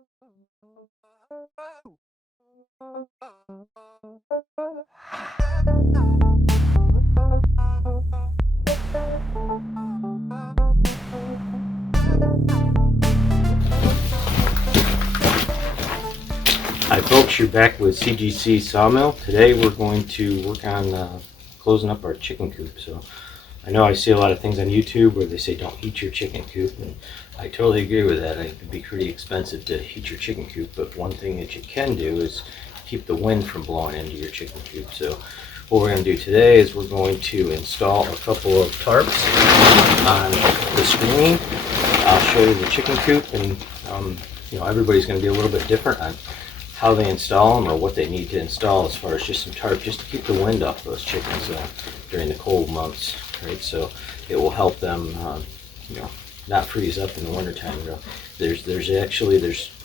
Hi folks, you're back with CGC Sawmill. Today we're going to work on closing up our chicken coop. So I know I see a lot of things on YouTube where they say don't heat your chicken coop, and I totally agree with that. It would be pretty expensive to heat your chicken coop, but one thing that you can do is keep the wind from blowing into your chicken coop. So what we're going to do today is we're going to install a couple of tarps on the screen. I'll show you the chicken coop, and everybody's going to be a little bit different on how they install them or what they need to install as far as just some tarp just to keep the wind off those chickens during the cold months, right? So it will help them not freeze up in the wintertime. There's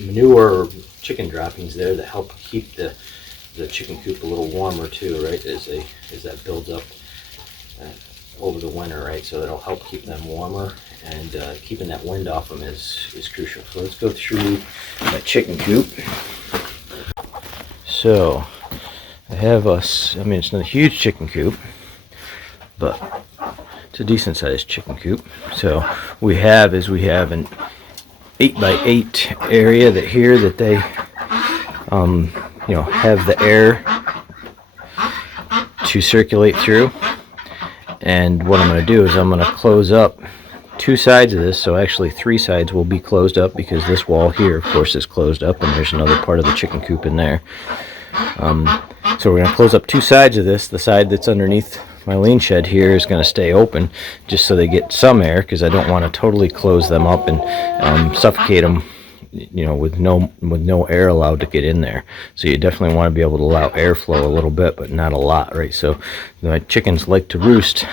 manure or chicken droppings there that help keep the chicken coop a little warmer too, right, as that builds up over the winter, right? So it'll help keep them warmer, and keeping that wind off them is crucial. So let's go through that chicken coop. So I have it's not a huge chicken coop, but it's a decent sized chicken coop. So we have an 8x8 area that they have the air to circulate through. And what I'm going to do is I'm going to close up two sides of this. So actually three sides will be closed up, because this wall here of course is closed up, and there's another part of the chicken coop in there. So we're going to close up two sides of this. The side that's underneath my lean shed here is going to stay open just so they get some air, because I don't want to totally close them up and suffocate them, with no air allowed to get in there. So you definitely want to be able to allow airflow a little bit, but not a lot, right? So my chickens like to roost,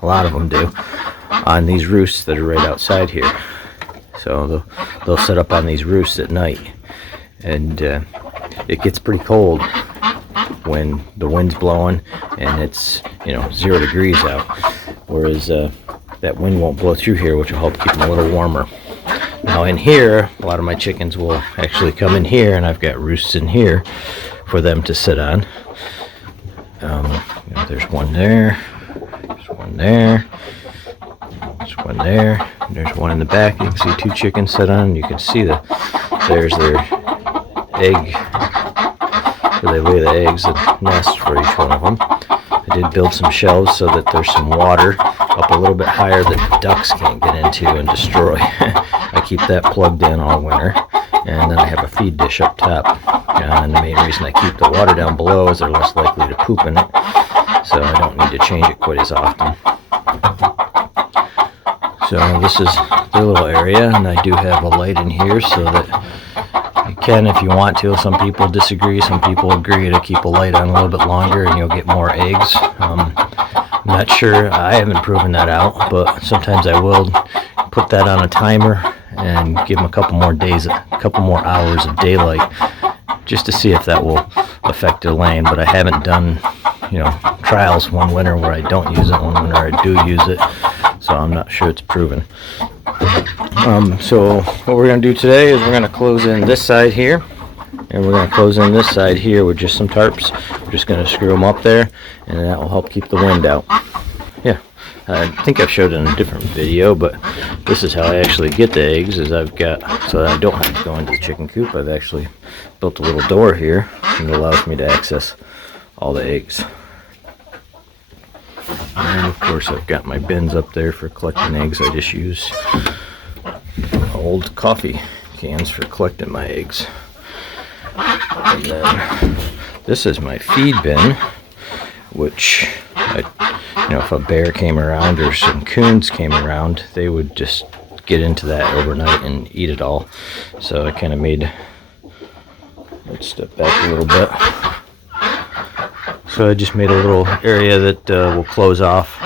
a lot of them do, on these roosts that are right outside here. So they'll set up on these roosts at night, and it gets pretty cold when the wind's blowing and it's 0 degrees out, whereas that wind won't blow through here, which will help keep them a little warmer. Now in here, a lot of my chickens will actually come in here, and I've got roosts in here for them to sit on. There's one there, there's one there, there's one there, and there's one in the back. You can see two chickens sit on. You can see there's their egg, where they lay the eggs, a nest for each one of them. I did build some shelves so that there's some water up a little bit higher that the ducks can't get into and destroy. I keep that plugged in all winter, and then I have a feed dish up top. And the main reason I keep the water down below is they're less likely to poop in it, so I don't need to change it quite as often. So this is the little area, and I do have a light in here so that you can, if you want to. Some people disagree, some people agree to keep a light on a little bit longer and you'll get more eggs. I'm not sure, I haven't proven that out, but sometimes I will put that on a timer and give them a couple more hours of daylight, just to see if that will affect their laying. But I haven't done trials one winter where I don't use it, one winter I do use it, so I'm not sure it's proven. So what we're going to do today is we're going to close in this side here, and we're going to close in this side here with just some tarps. We're just going to screw them up there, and that will help keep the wind out. Yeah, I think I've showed it in a different video, but this is how I actually get the eggs, is so that I don't have to go into the chicken coop, I've actually built a little door here, and it allows me to access all the eggs. And of course I've got my bins up there for collecting eggs. I just use old coffee cans for collecting my eggs. And then this is my feed bin, which if a bear came around or some coons came around, they would just get into that overnight and eat it all. So I kind of let's step back a little bit. So I just made a little area that will close off,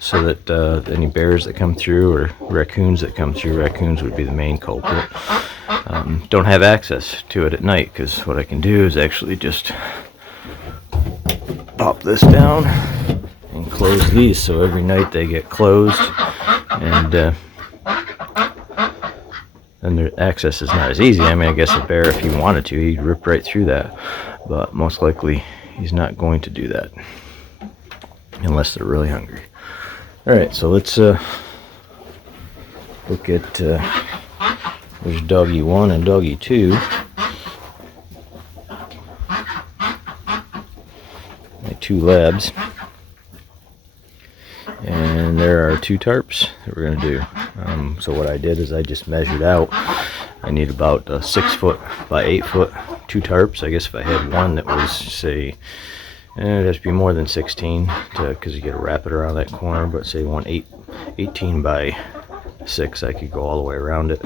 so that any bears that come through or raccoons that come through, raccoons would be the main culprit, don't have access to it at night, because what I can do is actually just pop this down and close these, so every night they get closed, and and the access is not as easy. I mean, I guess a bear, if he wanted to, he'd rip right through that, but most likely he's not going to do that unless they're really hungry. All right, so let's look at there's doggy 1 and doggy 2. My 2 labs. And there are 2 tarps that we're going to do. So what I did is I just measured out. I need about 6 foot by 8 foot 2 tarps. I guess if I had one that was, say, it'd have to be more than 16 because you got to wrap it around that corner. But say 18 by 6, I could go all the way around it.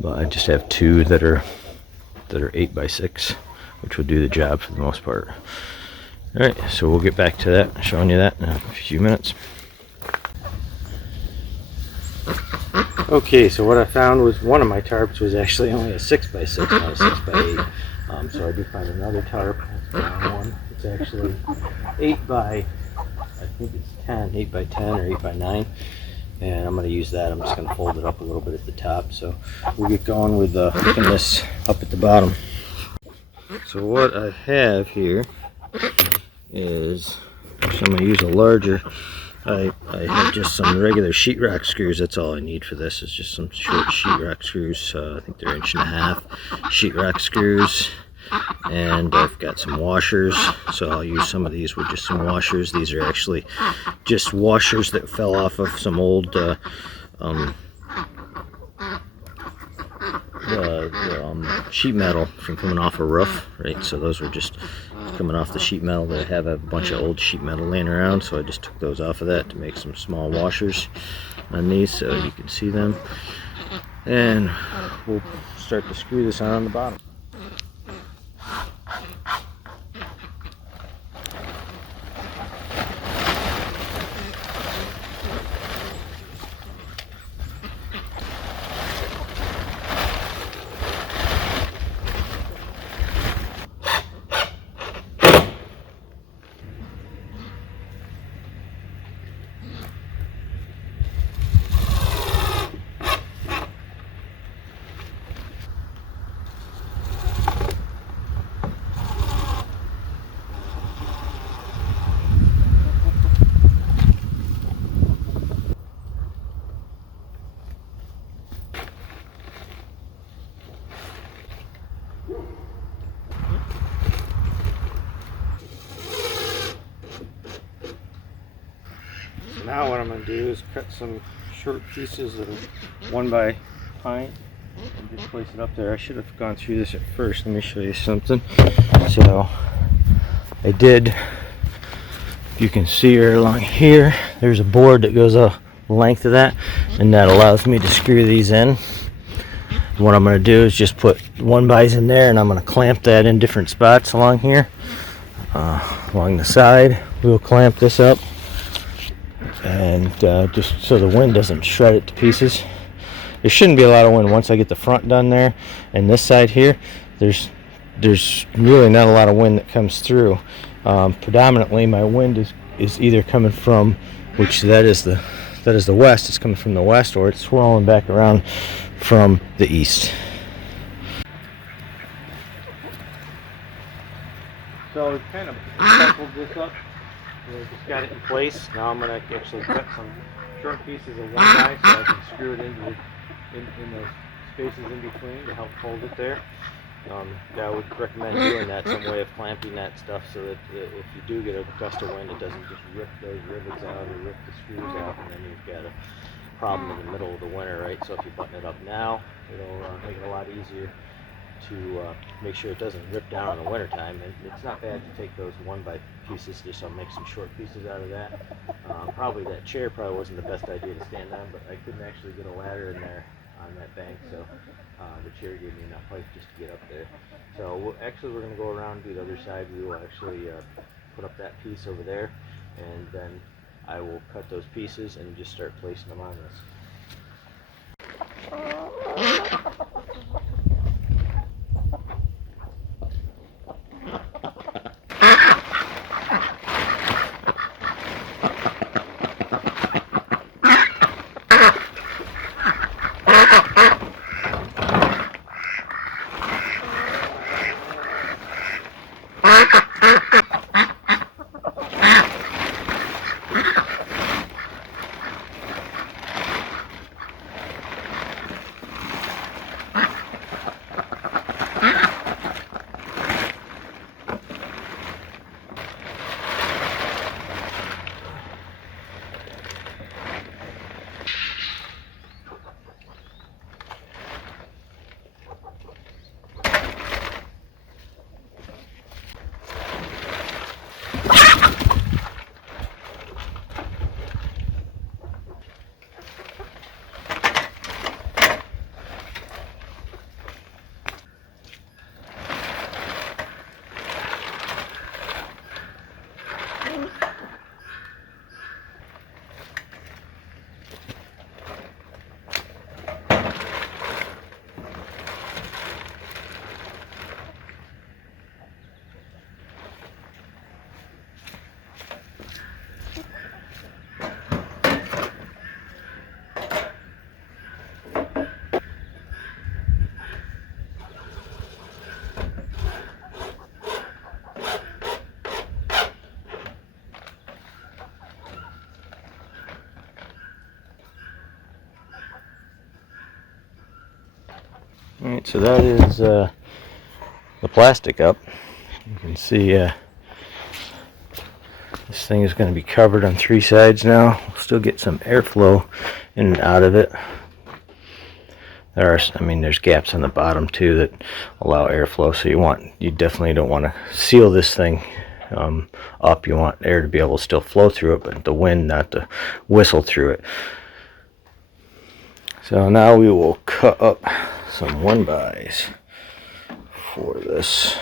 But I just have 2 that are 8 by 6, which will do the job for the most part. All right, so we'll get back to that, showing you that in a few minutes. Okay, so what I found was one of my tarps was actually only a 6 by 6, not a 6 by 8. So I did find another tarp. That's the wrong one. It's actually 8 by, I think it's 10, 8 by 10 or 8 by 9. And I'm going to use that. I'm just going to fold it up a little bit at the top. So we'll get going with hooking this up at the bottom. So what I have here is, so I'm going to use a larger, I have just some regular sheetrock screws. That's all I need for this, is just some short sheetrock screws. I think they're 1.5 sheetrock screws. And I've got some washers, so I'll use some of these with just some washers. These are actually just washers that fell off of some old sheet metal from coming off a roof, right? So those were just coming off the sheet metal. They have a bunch of old sheet metal laying around, so I just took those off of that to make some small washers on these so you can see them. And we'll start to screw this on the bottom. Now what I'm going to do is cut some short pieces of 1 by pine and just place it up there. I should have gone through this at first. Let me show you something. So I did, if you can see her along here, there's a board that goes the length of that, and that allows me to screw these in. And what I'm going to do is just put 1 bys in there, and I'm going to clamp that in different spots along here. Along the side, we'll clamp this up. And just so the wind doesn't shred it to pieces. There shouldn't be a lot of wind once I get the front done there, and this side here, there's really not a lot of wind that comes through. Predominantly my wind is either coming from, which that is the west, it's coming from the west, or it's swirling back around from the east. So we've kind of buckled this up. Just got it in place. Now I'm going to actually cut some short pieces of 1 by so I can screw it into in the spaces in between to help hold it there. I would recommend doing that, some way of clamping that stuff so that if you do get a gust of wind, it doesn't just rip those rivets out or rip the screws out, and then you've got a problem in the middle of the winter, right? So if you button it up now, it'll make it a lot easier to make sure it doesn't rip down in the winter time. And it's not bad to take those 1 by pieces, just I'll make some short pieces out of that. Probably that chair probably wasn't the best idea to stand on, but I couldn't actually get a ladder in there on that bank, so the chair gave me enough height just to get up there. So we're going to go around and do the other side. We will actually put up that piece over there, and then I will cut those pieces and just start placing them on this. Alright, so that is the plastic up. You can see this thing is going to be covered on 3 sides now. We'll still get some airflow in and out of it. There's gaps on the bottom too that allow airflow, so you definitely don't want to seal this thing up. You want air to be able to still flow through it, but the wind not to whistle through it. So now we will cut up some 1x for this.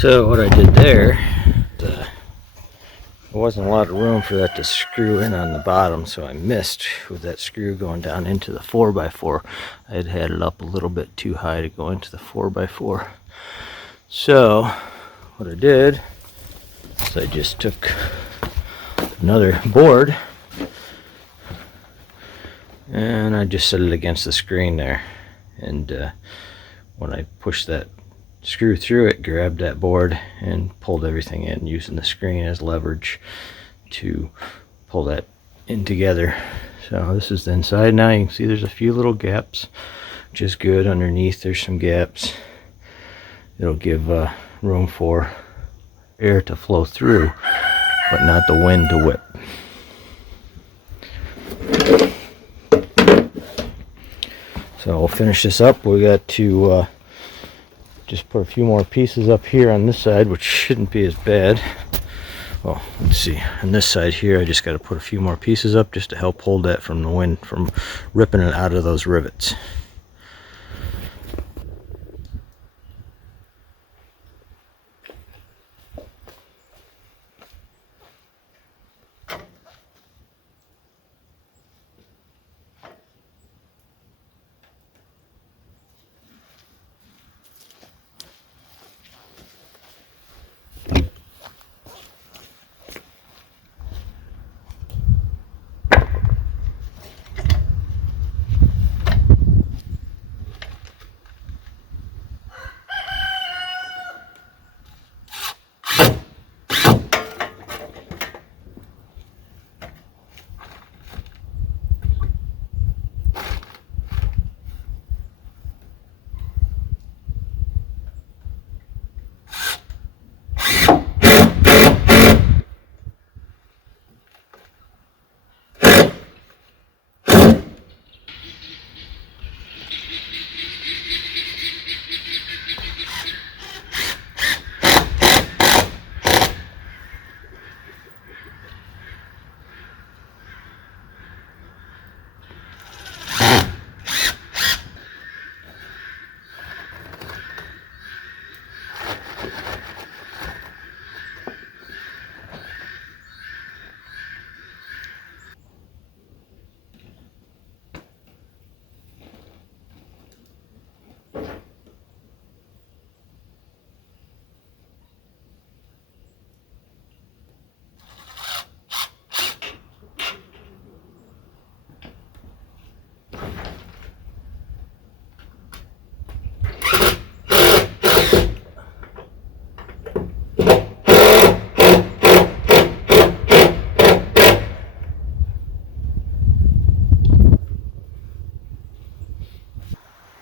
So what I did there, there wasn't a lot of room for that to screw in on the bottom, so I missed with that screw going down into the 4x4. I had it up a little bit too high to go into the 4x4. So what I did is I just took another board and I just set it against the screen there, and when I pushed that screw through it, grabbed that board and pulled everything in, using the screen as leverage to pull that in together. So this is the inside. Now you can see there's a few little gaps, which is good. Underneath there's some gaps. It'll give room for air to flow through, but not the wind to whip. So we'll finish this up. We got to just put a few more pieces up here on this side, which shouldn't be as bad. Well, let's see. On this side here, I just got to put a few more pieces up just to help hold that from the wind from ripping it out of those rivets.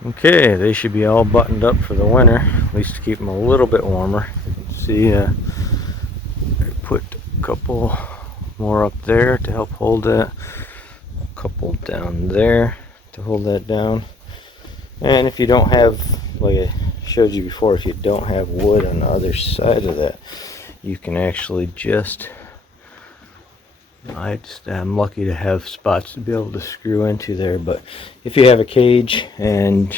Okay, they should be all buttoned up for the winter, at least to keep them a little bit warmer. You can see I put a couple more up there to help hold that, a couple down there to hold that down. And if you don't have, like I showed you before, if you don't have wood on the other side of that, you can actually just, I'm lucky to have spots to be able to screw into there, but if you have a cage and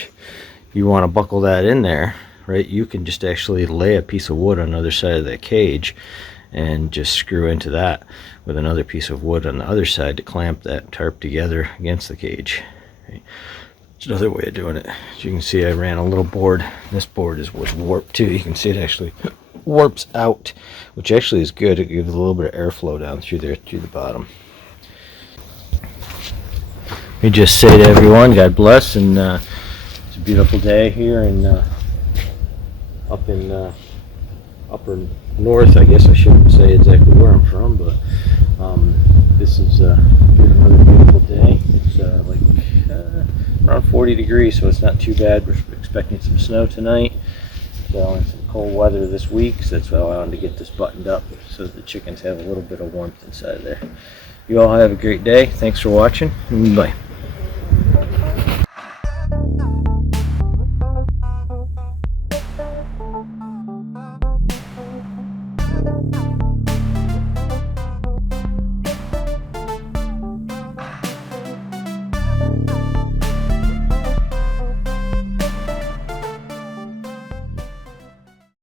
you want to buckle that in there, right, you can just actually lay a piece of wood on the other side of that cage and just screw into that with another piece of wood on the other side to clamp that tarp together against the cage. Right. It's another way of doing it. As you can see, I ran a little board. This board was warped too. You can see it actually warps out, which actually is good. It gives a little bit of airflow down through there, through the bottom. Let me just say to everyone, God bless, and it's a beautiful day here in up in upper north. I guess I shouldn't say exactly where I'm from, but this is another beautiful day. It's around 40 degrees, so it's not too bad. We're expecting some snow tonight, so, and some cold weather this week, so that's why I wanted to get this buttoned up so that the chickens have a little bit of warmth inside there. You all have a great day. Thanks for watching. Bye.